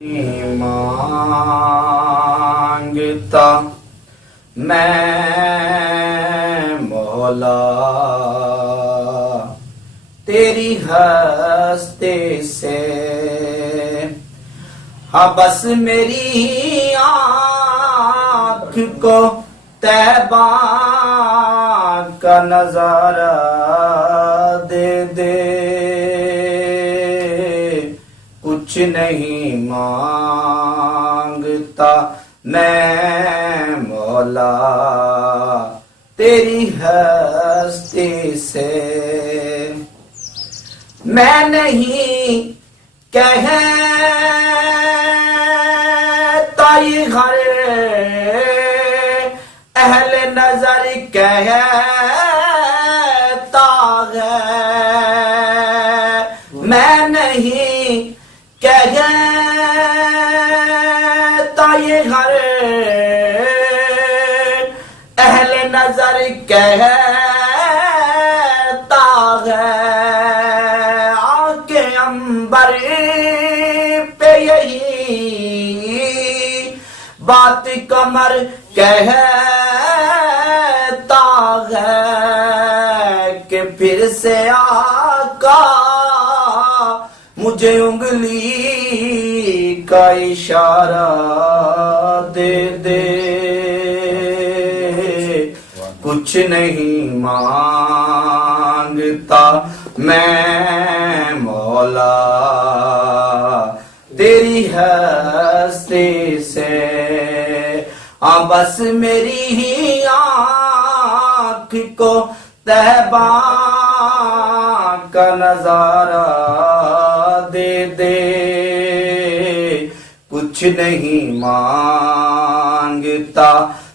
مانگتا میں مولا تیری ہستی سے، ہاں بس میری آنکھ کو طیبہ کا نظارہ دے دے، کچھ نہیں مانگتا میں مولا تیری ہستی سے، میں نہیں کہتا یہ ہر اہل نظر کہتا ہے، میں نہیں کہتا یہ ہر اہل نظر کہتا ہے، آنکھ عنبر پہ یہی بات قمر کہتا ہے کہ پھر سے آقا مجھے انگلی کا اشارہ دے دے، کچھ نہیں مانگتا میں مولا تیری ہستی سے، ہاں بس میری ہی آنکھ کو طیبہ کا نظارہ دے دے، کچھ نہیں مانگتا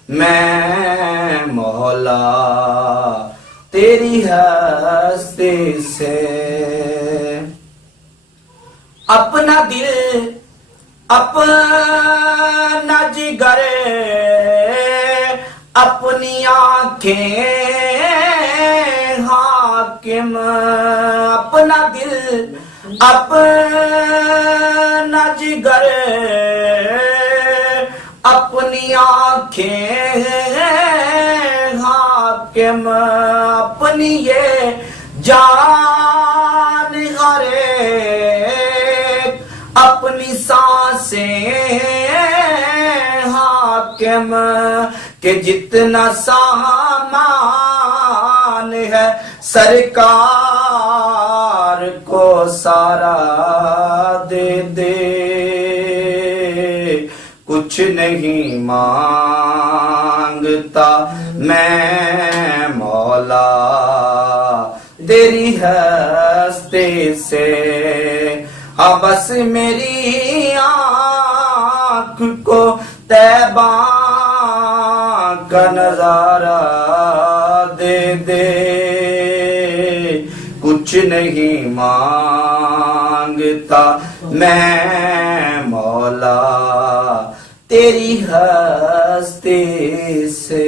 میں مولا تیری ہستی سے، اپنا دل اپنا جگر اپنی آنکھیں حاکم، اپنا دل اپنا جگر اپنی آنکھیں حاکم، اپنی یہ جان ہر ایک اپنی سانسیں حاکم، کہ جتنا سامان ہے سرکار کو سارا دے دے، کچھ نہیں مانگتا میں مولا تیری ہستی سے، ہاں بس میری آنکھ کو طیبہ کا نظارہ دے دے، کچھ نہیں مانگتا میں مولا تیری ہستی سے۔